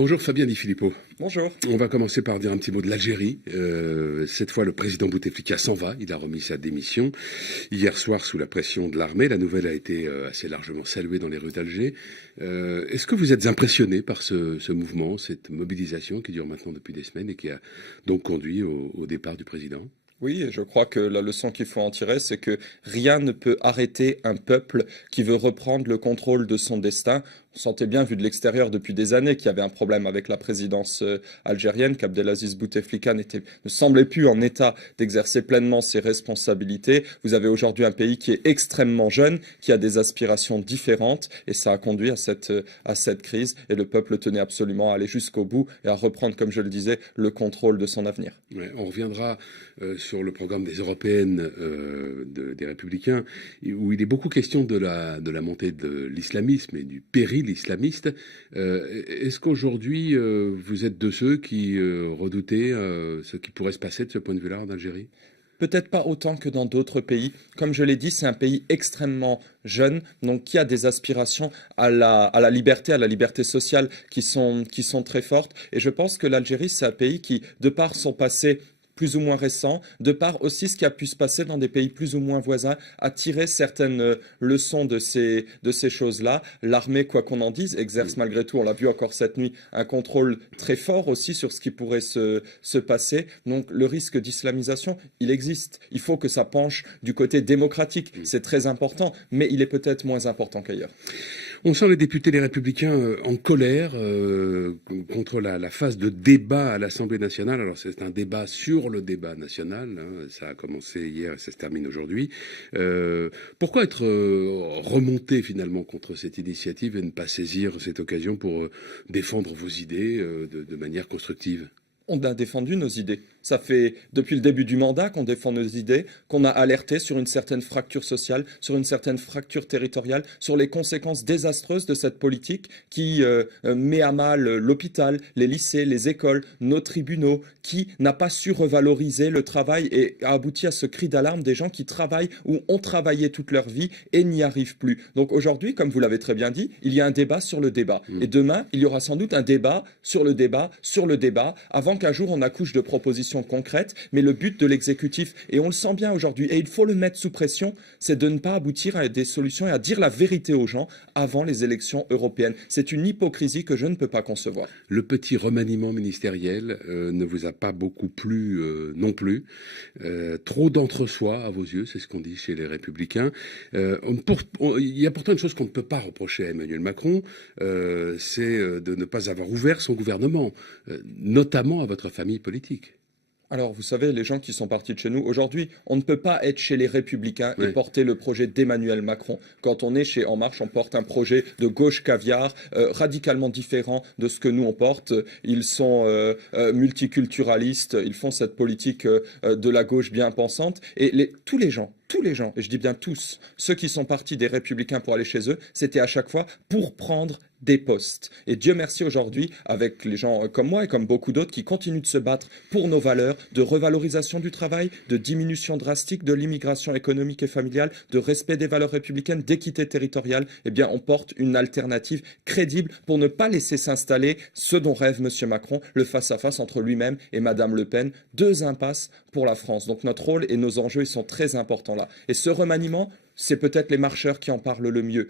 Bonjour Fabien Di Filippo. Bonjour. On va commencer par dire un petit mot de l'Algérie. Cette fois, le président Bouteflika s'en va. Il a remis sa démission hier soir sous la pression de l'armée. La nouvelle a été assez largement saluée dans les rues d'Alger. Est-ce que vous êtes impressionné par ce mouvement, cette mobilisation qui dure maintenant depuis des semaines et qui a donc conduit au départ du président ? Oui, et je crois que la leçon qu'il faut en tirer, c'est que rien ne peut arrêter un peuple qui veut reprendre le contrôle de son destin. On sentait bien, vu de l'extérieur depuis des années, qu'il y avait un problème avec la présidence algérienne, qu'Abdelaziz Bouteflika ne semblait plus en état d'exercer pleinement ses responsabilités. Vous avez aujourd'hui un pays qui est extrêmement jeune, qui a des aspirations différentes, et ça a conduit à cette crise. Et le peuple tenait absolument à aller jusqu'au bout et à reprendre, comme je le disais, le contrôle de son avenir. Ouais, on reviendra sur le programme des européennes des Républicains, où il est beaucoup question de la montée de l'islamisme et du péril islamiste. Est-ce qu'aujourd'hui, vous êtes de ceux qui redoutaient ce qui pourrait se passer de ce point de vue-là en Algérie ? Peut-être pas autant que dans d'autres pays. Comme je l'ai dit, c'est un pays extrêmement jeune, donc qui a des aspirations à la liberté sociale qui sont très fortes. Et je pense que l'Algérie, c'est un pays qui, de par son passé plus ou moins récent, de par aussi ce qui a pu se passer dans des pays plus ou moins voisins, a tiré certaines leçons de ces choses-là. L'armée, quoi qu'on en dise, exerce malgré tout, on l'a vu encore cette nuit, un contrôle très fort aussi sur ce qui pourrait se passer. Donc le risque d'islamisation, il existe. Il faut que ça penche du côté démocratique. C'est très important, mais il est peut-être moins important qu'ailleurs. On sent les députés les Républicains en colère contre la phase de débat à l'Assemblée nationale. Alors c'est un débat sur le débat national, hein. Ça a commencé hier et ça se termine aujourd'hui. Pourquoi être remonté finalement contre cette initiative et ne pas saisir cette occasion pour défendre vos idées de manière constructive ? On a défendu nos idées. Ça fait depuis le début du mandat qu'on défend nos idées, qu'on a alerté sur une certaine fracture sociale, sur une certaine fracture territoriale, sur les conséquences désastreuses de cette politique qui met à mal l'hôpital, les lycées, les écoles, nos tribunaux, qui n'a pas su revaloriser le travail et a abouti à ce cri d'alarme des gens qui travaillent ou ont travaillé toute leur vie et n'y arrivent plus. Donc aujourd'hui, comme vous l'avez très bien dit, il y a un débat sur le débat. Et demain, il y aura sans doute un débat sur le débat, avant qu'un jour on accouche de propositions concrètes, mais le but de l'exécutif, et on le sent bien aujourd'hui, et il faut le mettre sous pression, c'est de ne pas aboutir à des solutions et à dire la vérité aux gens avant les élections européennes. C'est une hypocrisie que je ne peux pas concevoir. Le petit remaniement ministériel ne vous a pas beaucoup plu non plus. Trop d'entre-soi à vos yeux, c'est ce qu'on dit chez les Républicains. Il y a pourtant une chose qu'on ne peut pas reprocher à Emmanuel Macron, c'est de ne pas avoir ouvert son gouvernement, notamment à votre famille politique. Alors, vous savez, les gens qui sont partis de chez nous, aujourd'hui, on ne peut pas être chez les Républicains et porter le projet d'Emmanuel Macron. Quand on est chez En Marche, on porte un projet de gauche caviar, radicalement différent de ce que nous, on porte. Ils sont multiculturalistes, ils font cette politique de la gauche bien pensante. Et tous les gens, et je dis bien tous, ceux qui sont partis des Républicains pour aller chez eux, c'était à chaque fois pour prendre des postes. Et Dieu merci aujourd'hui, avec les gens comme moi et comme beaucoup d'autres qui continuent de se battre pour nos valeurs de revalorisation du travail, de diminution drastique de l'immigration économique et familiale, de respect des valeurs républicaines, d'équité territoriale, eh bien on porte une alternative crédible pour ne pas laisser s'installer ce dont rêve M. Macron, le face-à-face entre lui-même et Mme Le Pen. Deux impasses pour la France. Donc notre rôle et nos enjeux, ils sont très importants là. Et ce remaniement, c'est peut-être les marcheurs qui en parlent le mieux.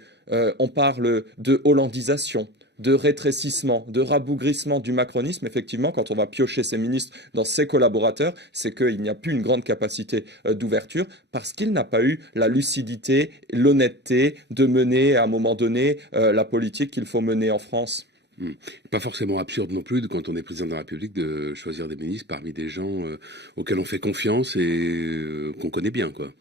On parle de hollandisation, de rétrécissement, de rabougrissement du macronisme. Effectivement, quand on va piocher ses ministres dans ses collaborateurs, c'est qu'il n'y a plus une grande capacité d'ouverture parce qu'il n'a pas eu la lucidité, l'honnêteté de mener à un moment donné la politique qu'il faut mener en France. Pas forcément absurde non plus, quand on est président de la République, de choisir des ministres parmi des gens auxquels on fait confiance et qu'on connaît bien, quoi.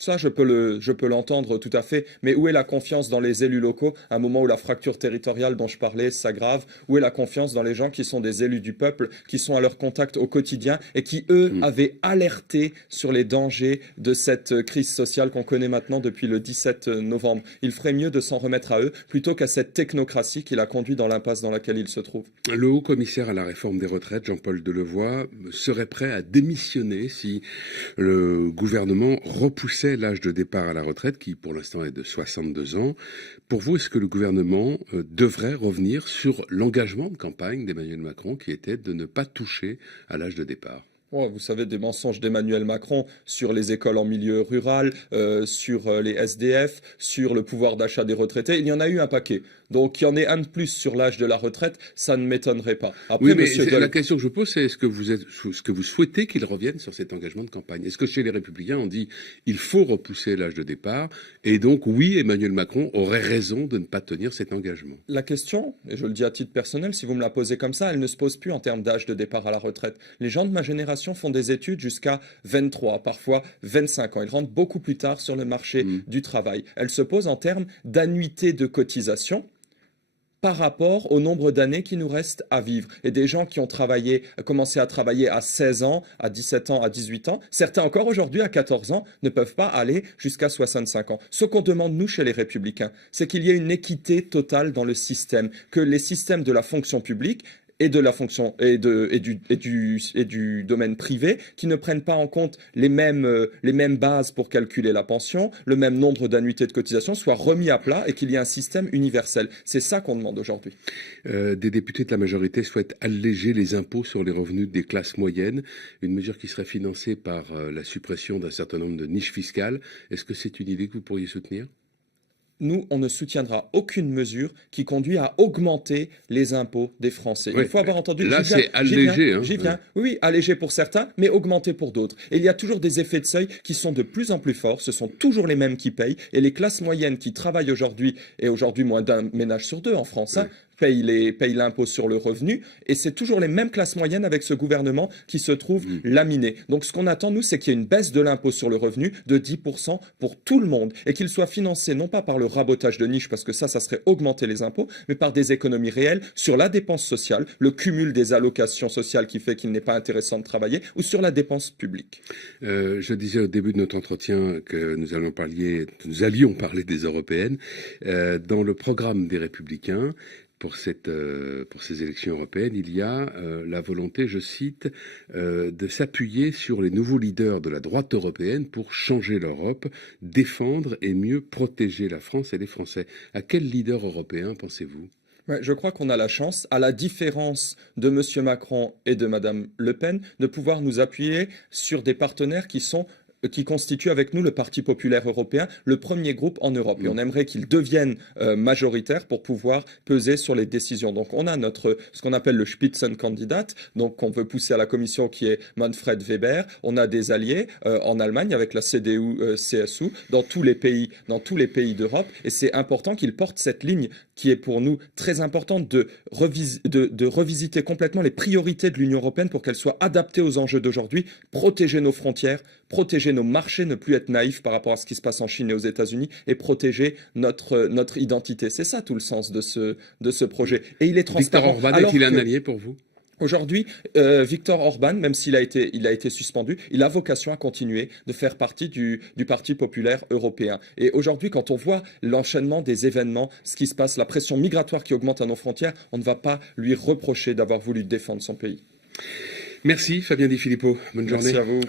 Ça, je peux l'entendre tout à fait. Mais où est la confiance dans les élus locaux à un moment où la fracture territoriale dont je parlais s'aggrave? Où est la confiance dans les gens qui sont des élus du peuple, qui sont à leur contact au quotidien et qui, eux, avaient alerté sur les dangers de cette crise sociale qu'on connaît maintenant depuis le 17 novembre? Il ferait mieux de s'en remettre à eux plutôt qu'à cette technocratie qui l'a conduit dans l'impasse dans laquelle il se trouve. Le haut commissaire à la réforme des retraites, Jean-Paul Delevoye, serait prêt à démissionner si le gouvernement repoussait repoussait l'âge de départ à la retraite, qui pour l'instant est de 62 ans. Pour vous, est-ce que le gouvernement devrait revenir sur l'engagement de campagne d'Emmanuel Macron, qui était de ne pas toucher à l'âge de départ? Oh, vous savez, des mensonges d'Emmanuel Macron sur les écoles en milieu rural, sur les SDF, sur le pouvoir d'achat des retraités. Il y en a eu un paquet. Donc, qu'il y en ait un de plus sur l'âge de la retraite, ça ne m'étonnerait pas. Après, oui, mais la question que je pose, c'est est-ce que vous souhaitez qu'il revienne sur cet engagement de campagne? Est-ce que chez les Républicains, on dit il faut repousser l'âge de départ, et donc oui, Emmanuel Macron aurait raison de ne pas tenir cet engagement? La question, et je le dis à titre personnel, si vous me la posez comme ça, elle ne se pose plus en termes d'âge de départ à la retraite. Les gens de ma génération font des études jusqu'à 23, parfois 25 ans. Ils rentrent beaucoup plus tard sur le marché du travail. Elle se pose en termes d'annuité de cotisation par rapport au nombre d'années qui nous restent à vivre. Et des gens qui ont commencé à travailler à 16 ans, à 17 ans, à 18 ans, certains encore aujourd'hui à 14 ans, ne peuvent pas aller jusqu'à 65 ans. Ce qu'on demande, nous, chez les Républicains, c'est qu'il y ait une équité totale dans le système, que les systèmes de la fonction publique et de la fonction et du domaine privé qui ne prennent pas en compte les mêmes bases pour calculer la pension, le même nombre d'annuités de cotisation soient remis à plat et qu'il y ait un système universel. C'est ça qu'on demande aujourd'hui. Des députés de la majorité souhaitent alléger les impôts sur les revenus des classes moyennes, une mesure qui serait financée par la suppression d'un certain nombre de niches fiscales. Est-ce que c'est une idée que vous pourriez soutenir ? Nous, on ne soutiendra aucune mesure qui conduit à augmenter les impôts des Français. Oui, il faut avoir entendu... Là, c'est allégé. J'y viens. Oui, allégé pour certains, mais augmenté pour d'autres. Et il y a toujours des effets de seuil qui sont de plus en plus forts. Ce sont toujours les mêmes qui payent. Et les classes moyennes qui travaillent aujourd'hui, et aujourd'hui moins d'un ménage sur deux en France, payent l'impôt sur le revenu, et c'est toujours les mêmes classes moyennes avec ce gouvernement qui se trouve laminé. Donc ce qu'on attend, nous, c'est qu'il y ait une baisse de l'impôt sur le revenu de 10% pour tout le monde, et qu'il soit financé non pas par le rabotage de niche, parce que ça serait augmenter les impôts, mais par des économies réelles sur la dépense sociale, le cumul des allocations sociales qui fait qu'il n'est pas intéressant de travailler, ou sur la dépense publique. Je disais au début de notre entretien que nous allions parler des européennes. Dans le programme des Républicains, pour ces élections européennes, il y a la volonté, je cite, de s'appuyer sur les nouveaux leaders de la droite européenne pour changer l'Europe, défendre et mieux protéger la France et les Français. À quel leader européen pensez-vous ? Ouais, je crois qu'on a la chance, à la différence de M. Macron et de Mme Le Pen, de pouvoir nous appuyer sur des partenaires qui constitue avec nous le Parti populaire européen, le premier groupe en Europe. Et on aimerait qu'il devienne majoritaire pour pouvoir peser sur les décisions. Donc on a ce qu'on appelle le Spitzenkandidat, donc qu'on veut pousser à la Commission, qui est Manfred Weber. On a des alliés en Allemagne avec la CDU-CSU, dans tous les pays d'Europe. Et c'est important qu'il porte cette ligne qui est pour nous très importante de revisiter complètement les priorités de l'Union européenne pour qu'elles soient adaptées aux enjeux d'aujourd'hui, protéger nos frontières, protéger nos marchés, ne plus être naïf par rapport à ce qui se passe en Chine et aux États-Unis, et protéger notre identité. C'est ça tout le sens de ce projet. Et il est transparent. Victor Orban est-il un allié pour vous ? Aujourd'hui, Viktor Orban, même s'il a été suspendu, il a vocation à continuer de faire partie du Parti populaire européen. Et aujourd'hui, quand on voit l'enchaînement des événements, ce qui se passe, la pression migratoire qui augmente à nos frontières, on ne va pas lui reprocher d'avoir voulu défendre son pays. Merci Fabien Di Filippo. Bonne journée. Merci à vous.